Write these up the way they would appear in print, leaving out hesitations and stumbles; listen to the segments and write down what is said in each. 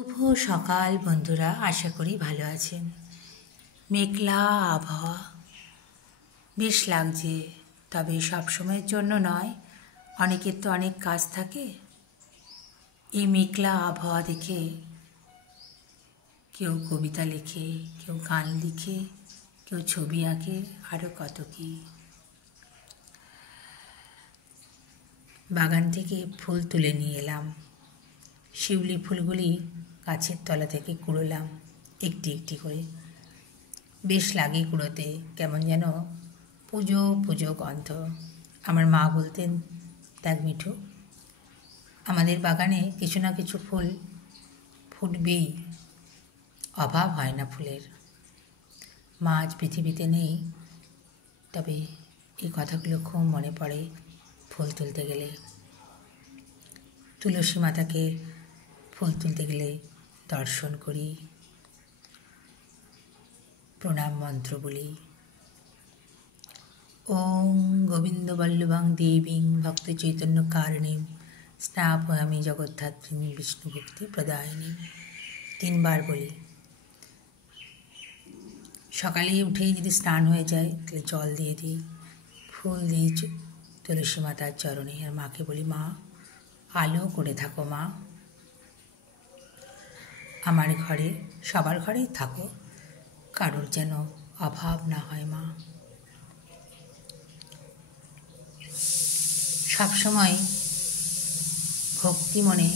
শুভ সকাল বন্ধুরা, আশা করি ভালো আছেন। মেঘলা আবহাওয়া বেশ লাগছে, তবে সব সময়ের জন্য নয়। অনেকের তো অনেক কাজ থাকে। এই মেঘলা আবহাওয়া দেখে কেউ কবিতা লেখে, কেউ গান লিখে, কেউ ছবি আঁকে, আরও কত কী। বাগান থেকে ফুল তুলে নিয়ে এলাম। শিউলি ফুলগুলি গাছের তলা থেকে কুড়োলাম একটি একটি করে। বেশ লাগে কুড়োতে, কেমন যেন পুজো পুজো গন্ধ। আমার মা বলতেন, দেখ মিঠু, আমাদের বাগানে কিছু না কিছু ফুল ফুটবেই, অভাব হয় না ফুলের। মা আজ পৃথিবীতে নেই, তবে এই কথাগুলো খুব মনে পড়ে ফুল তুলতে গেলে। তুলসী মাতাকে ফুল তুলতে গেলে দর্শন করি, প্রণাম মন্ত্র বলি। ওম গোবিন্দ বল্লভাং দেবীং ভক্ত চৈতন্য কারণীম স্নাপয়ামি জগদ্ধাত্রীং বিষ্ণু ভক্তি প্রদায়িনী। 3 বার বলি। সকালে উঠেই যদি স্নান হয়ে যায় তাহলে জল দিয়ে দিই, ফুল দিই তুলসী মাতার চরণে। আর মাকে বলি, মা আলো করে থাকো মা, আমার ঘরে, সবার ঘরেই থাকো, কারোর যেন অভাব না হয় মা। সবসময় ভক্তি মনে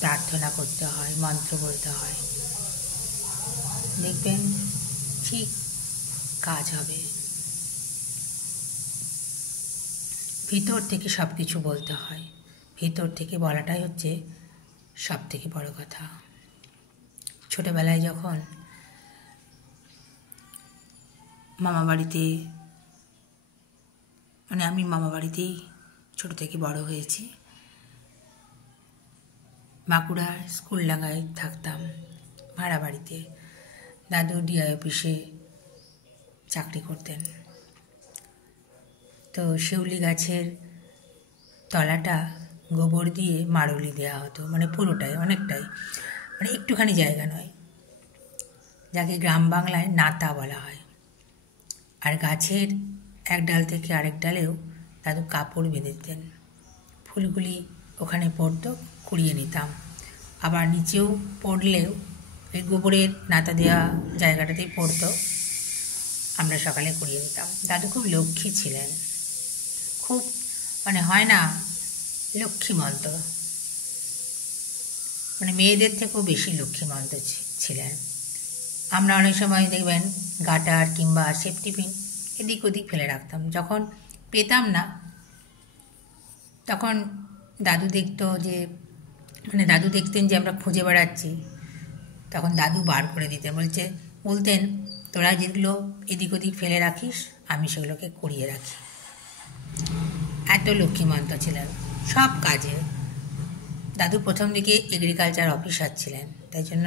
প্রার্থনা করতে হয়, মন্ত্র বলতে হয়, দেখবেন ঠিক কাজ হবে। ভিতর থেকে সব কিছু বলতে হয়, ভিতর থেকে বলাটাই হচ্ছে সব থেকে বড় কথা। ছোটবেলায় যখন মামা বাড়িতে, আমি মামা বাড়িতেই ছোট থেকে বড় হয়েছি। বাঁকুড়ার স্কুলডাঙ্গায় থাকতাম ভাড়া বাড়িতে। দাদু ডিআই অফিসে চাকরি করতেন। তো শিউলি গাছের তলাটা গোবর দিয়ে মাড়ুলি দেওয়া হতো, পুরোটাই, অনেকটাই, একটুখানি জায়গা নয়, যাকে গ্রাম বাংলায় নাতা বলা হয়। আর গাছের এক ডাল থেকে আরেক ডালেও দাদু কাপড় বেঁধে দিতেন। ফুলগুলি ওখানে পড়তো, কুড়িয়ে নিতাম। আবার নিচেও পড়লেও ওই গোবরের নাতা দেওয়া জায়গাটাতেই পড়তো, আমরা সকালে কুড়িয়ে নিতাম। দাদু খুব লক্ষ্মী ছিলেন, খুব হয় না লক্ষ্মীমন্ত, মেয়েদের থেকেও বেশি লক্ষ্মীমন্ত ছিলেন। আমরা অনেক সময় দেখবেন গাটার কিংবা সেফটি পিন এদিক ওদিক ফেলে রাখতাম। যখন পেতাম না তখন দাদু দেখতো যে দাদু দেখতেন যে আমরা খুঁজে বেড়াচ্ছি, তখন দাদু বার করে দিতেন, বলতেন তোরা যেগুলো এদিক ওদিক ফেলে রাখিস আমি সেগুলোকে কুড়িয়ে রাখি। এত লক্ষ্মীমন্ত ছিলেন সব কাজে। দাদু প্রথম দিকে এগ্রিকালচার অফিসার ছিলেন, তাই জন্য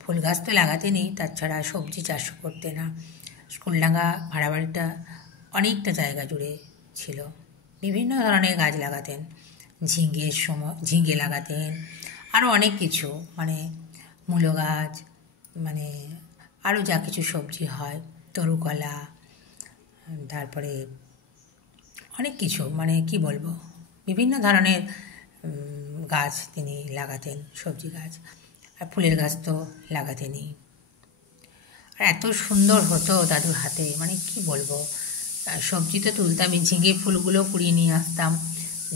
ফুল গাছ তো লাগাতে নেই, তাছাড়া সবজি চাষ করতে না। স্কুলডাঙ্গা ভাড়া বাড়িটা অনেকটা জায়গা জুড়ে ছিল, বিভিন্ন ধরনের গাছ লাগাতেন। ঝিঙে লাগাতেন, আরও অনেক কিছু, মূলো গাছ, আরও যা কিছু সবজি হয়, তরুকলা, তারপরে অনেক কিছু, কি বলবো, বিভিন্ন ধরনের গাছ তিনি লাগাতেন, সবজি গাছ। আর ফুলের গাছ তো লাগাতেনই। আর এত সুন্দর হতো দাদুর হাতে, কি বলবো। সবজি তো তুলতামই, ঝিঙে ফুলগুলো কুড়িয়ে নিয়ে আসতাম,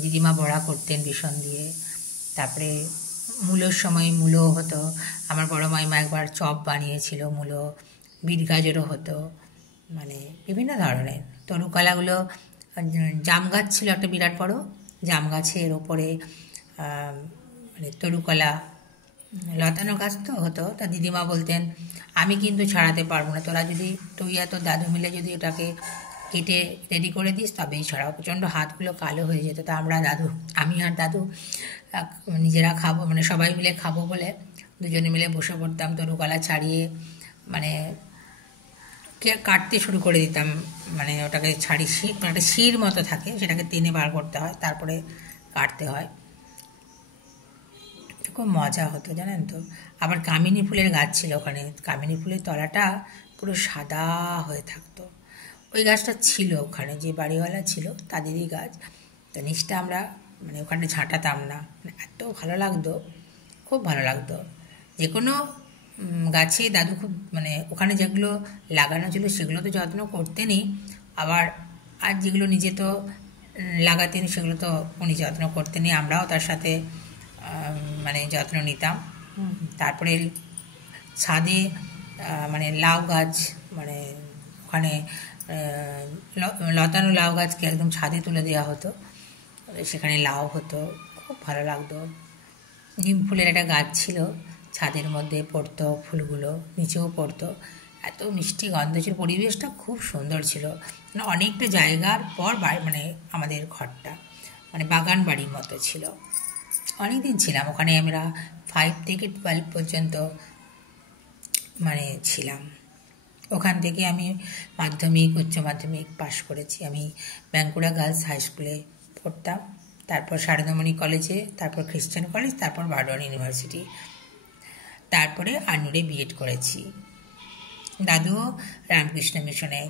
দিদিমা বড়া করতেন বেসন দিয়ে। তারপরে মূলোর সময় মূলো হতো, আমার বড় মাইমা একবার চপ বানিয়েছিল মূলো, বিট গাজরও হতো, বিভিন্ন ধরনের। তরুকলাগুলো, জাম গাছ ছিল একটা বিরাট বড়, জাম গাছের ওপরে তরুকলা লতানো গাছ তো হতো। তা দিদিমা বলতেন, আমি কিন্তু ছাড়াতে পারবো না, তোরা যদি তুই আর তোর দাদু মিলে যদি ওটাকে কেটে রেডি করে দিস তবেই ছাড়াও। প্রচণ্ড হাতগুলো কালো হয়ে যেত। তা আমি আর দাদু নিজেরা খাবো, সবাই মিলে খাবো বলে দুজনে মিলে বসে পড়তাম, তরুকলা ছাড়িয়ে কাটতে শুরু করে দিতাম। ওটাকে একটা শির মতো থাকে, সেটাকে টেনে বার করতে হয়, তারপরে কাটতে হয়। খুব মজা হতো জানেন তো। আবার কামিনী ফুলের গাছ ছিল ওখানে, কামিনী ফুলের তলাটা পুরো সাদা হয়ে থাকতো। ওই গাছটা ছিল ওখানে, যে বাড়িওয়ালা ছিল তাদেরই গাছ। তো নিচটা আমরা মানে ওখানে ঝাঁটাতাম না, মানে এত ভালো লাগতো, খুব ভালো লাগতো। যে কোনো গাছে দাদু খুব মানে ওখানে যেগুলো লাগানো ছিল সেগুলো তো যত্ন করতেনই, আবার আর যেগুলো নিজে তো লাগাতেন সেগুলো তো উনি যত্ন করতেনই, আমরাও তার সাথে মানে যত্ন নিতাম। তারপরে ছাদে মানে লাউ গাছ, মানে ওখানে লতানো লাউ গাছকে একদম ছাদে তুলে দেওয়া হতো, সেখানে লাউ হতো, খুব ভালো লাগতো। নিম ফুলের একটা গাছ ছিল, ছাদের মধ্যে পড়তো ফুলগুলো, নিচেও পড়তো, এত মিষ্টি গন্ধ ছিল, পরিবেশটা খুব সুন্দর ছিল। মানে অনেকটা জায়গার পর মানে আমাদের ঘরটা মানে বাগান বাড়ির মতো ছিল। অনেক দিন ছিলাম ওখানে, আমরা 5 থেকে 12 পর্যন্ত মানে ছিলাম। ওখান থেকে আমি মাধ্যমিক উচ্চ মাধ্যমিক পাশ করেছি। আমি বাঁকুড়া গার্লস হাই স্কুলে পড়তাম, তারপর সারদামণি কলেজে, তারপর খ্রিস্টান কলেজ, তারপর বার্ডওয়ান ইউনিভার্সিটি, তারপরে আনুরে বিএড করেছি। দাদুও রামকৃষ্ণ মিশনে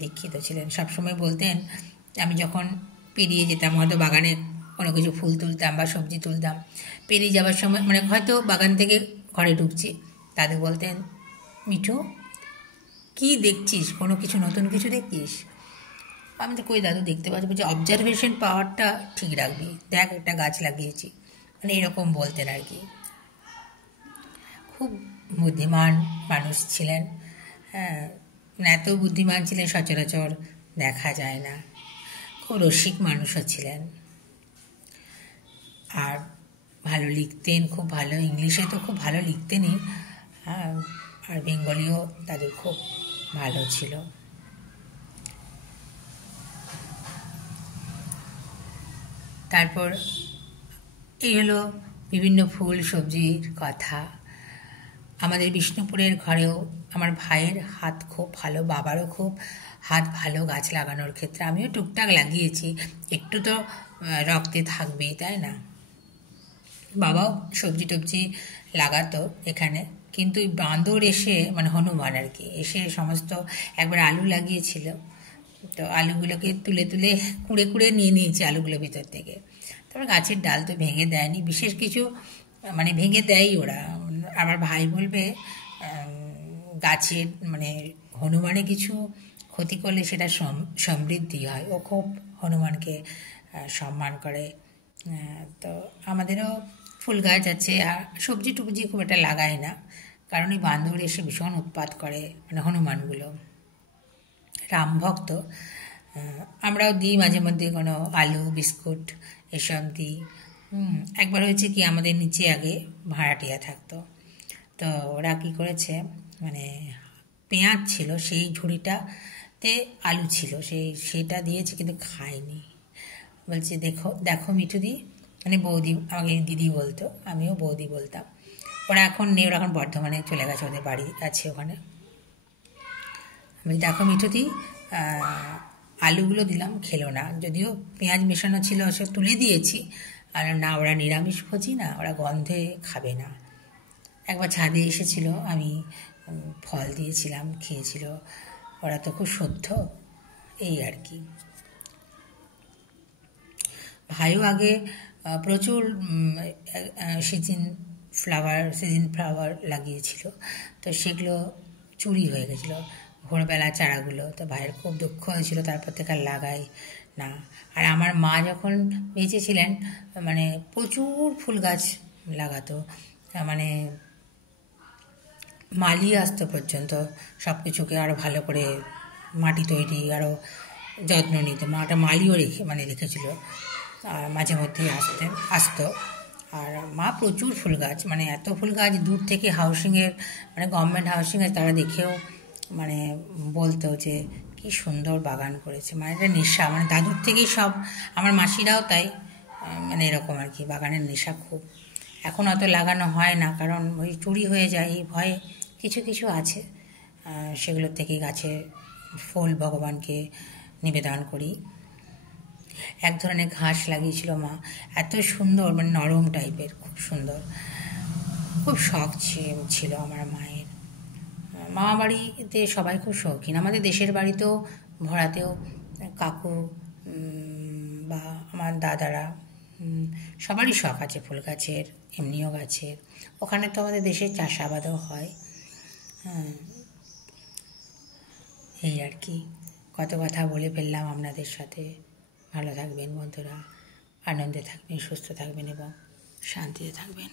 দীক্ষিত ছিলেন। সবসময় বলতেন, আমি যখন পেরিয়ে যেতাম, হয়তো বাগানে কোনো কিছু ফুল তুলতাম বা সবজি তুলতাম, পেরিয়ে যাওয়ার সময় মানে হয়তো বাগান থেকে ঘরে ঢুকছি, দাদু বলতেন, মিঠু কি দেখছিস, কোনো কিছু নতুন কিছু দেখছিস? আমি তো কই দাদু দেখতে পাচ্ছি, বলছি অবজারভেশন পাওয়ারটা ঠিক রাখবি, দেখ একটা গাছ লাগিয়েছি, মানে এরকম বলতেন আর কি। খুব বুদ্ধিমান মানুষ ছিলেন, হ্যাঁ, এত বুদ্ধিমান ছিলেন সচরাচর দেখা যায় না। খুব রসিক মানুষও ছিলেন, আর ভালো লিখতেন, খুব ভালো, ইংলিশে তো খুব ভালো লিখতেনই, আর বেঙ্গলিও তাদের খুব ভালো ছিল। তারপর এই হলো বিভিন্ন ফুল সবজির কথা। আমাদের বিষ্ণুপুরের ঘরেও আমার ভাইয়ের হাত খুব ভালো, বাবারও খুব হাত ভালো গাছ লাগানোর ক্ষেত্রে। আমিও টুকটাক লাগিয়েছি, একটু তো রক্তে থাকবেই, তাই না? বাবাও সবজি টবজি লাগাতো এখানে, কিন্তু বাঁদর এসে মানে হনুমান আর কি এসে সমস্ত, একবার আলু লাগিয়েছিল, তো আলুগুলোকে তুলে তুলে কুড়ে কুড়ে নিয়ে নিয়েছে আলুগুলো ভিতর থেকে। তারপর গাছের ডাল তো ভেঙে দেয়নি, বিশেষ কিছু মানে ভেঙে দেয়ই ওরা। আমার ভাই বলবে গাছের মানে হনুমানে কিছু ক্ষতি করলে সেটা সমৃদ্ধি হয়, ও খুব হনুমানকে সম্মান করে। তো আমাদেরও ফুল গাছ আছে, আর সবজি টুবজি খুব একটা লাগায় না, কারণ এই বান্দর এসে ভীষণ উৎপাত করে, মানে হনুমানগুলো। রামভক্ত, আমরাও দিই মাঝে মধ্যে কোনো আলু বিস্কুট এসব দিই। একবার হয়েছে কি, আমাদের নিচে আগে ভাড়াটিয়া থাকতো, তো ওরা কী করেছে, মানে পেঁয়াজ ছিল সেই ঝুড়িটাতে আলু ছিল, সেটা দিয়েছে কিন্তু খায়নি। বলছে, দেখো দেখো মিঠুদি, মানে বৌদি, আমাকে দিদি বলতো, আমিও বৌদি বলতাম। ওরা এখন নেই, ওরা এখন বর্ধমানে চলে গেছে, ওদের বাড়ি আছে ওখানে। আমি দেখো মিঠুদি, আলুগুলো দিলাম, খেলো না, যদিও পেঁয়াজ মেশানো ছিল, সে তুলে দিয়েছি, আর না, ওরা নিরামিষ ভোজি না, ওরা গন্ধে খাবে না। একবার ছাদে এসেছিল, আমি ফল দিয়েছিলাম, খেয়েছিল, ওরা তো খুব শুদ্ধ, এই আর কি। ভাইও আগে প্রচুর সিজন ফ্লাওয়ার লাগিয়েছিল, তো সেগুলো চুরি হয়ে গেছিলো ভোরবেলা চারাগুলো, তো ভাইয়ের খুব দুঃখ হয়েছিল, তারপর থেকে আর লাগাই না। আর আমার মা যখন বেঁচে ছিলেন, মানে প্রচুর ফুল গাছ লাগাতো, মানে মালি আসতো পর্যন্ত, সব কিছুকে আরও ভালো করে মাটি তৈরি, আরও যত্ন নিত। মাটা মালিও রেখেছিল, আর মাঝে মধ্যেই আসতো। আর মা প্রচুর ফুল গাছ, মানে এত ফুল গাছ, দূর থেকে হাউসিংয়ের মানে গভর্নমেন্ট হাউসিংয়ের তারা দেখেও মানে বলতো যে কি সুন্দর বাগান করেছে, মানে এটা নেশা, মানে দাদুর থেকেই সব। আমার মাসিরাও তাই, মানে এরকম আর কি, বাগানের নেশা খুব। এখন অত লাগানো হয় না, কারণ ওই চুরি হয়ে যায় এই ভয়ে। কিছু কিছু আছে, সেগুলো থেকেই গাছের ফুল ভগবানকে নিবেদন করি। এক ধরনের ঘাস লাগিয়েছিল মা, এত সুন্দর, মানে নরম টাইপের, খুব সুন্দর। খুব শখ ছিল আমার মায়ের। মামা বাড়িতে সবাই খুব শৌখিন। আমাদের দেশের বাড়িতেও ভরাতেও কাকু বা আমার দাদারা সবারই শখ আছে ফুল গাছের, এমনিও গাছের। ওখানে তো আমাদের দেশের চাষাবাদও হয়। এই আর কি, কত কথা বলে ফেললাম আপনাদের সাথে। ভালো থাকবেন বন্ধুরা, আনন্দে থাকবেন, সুস্থ থাকবেন এবং শান্তিতে থাকবেন।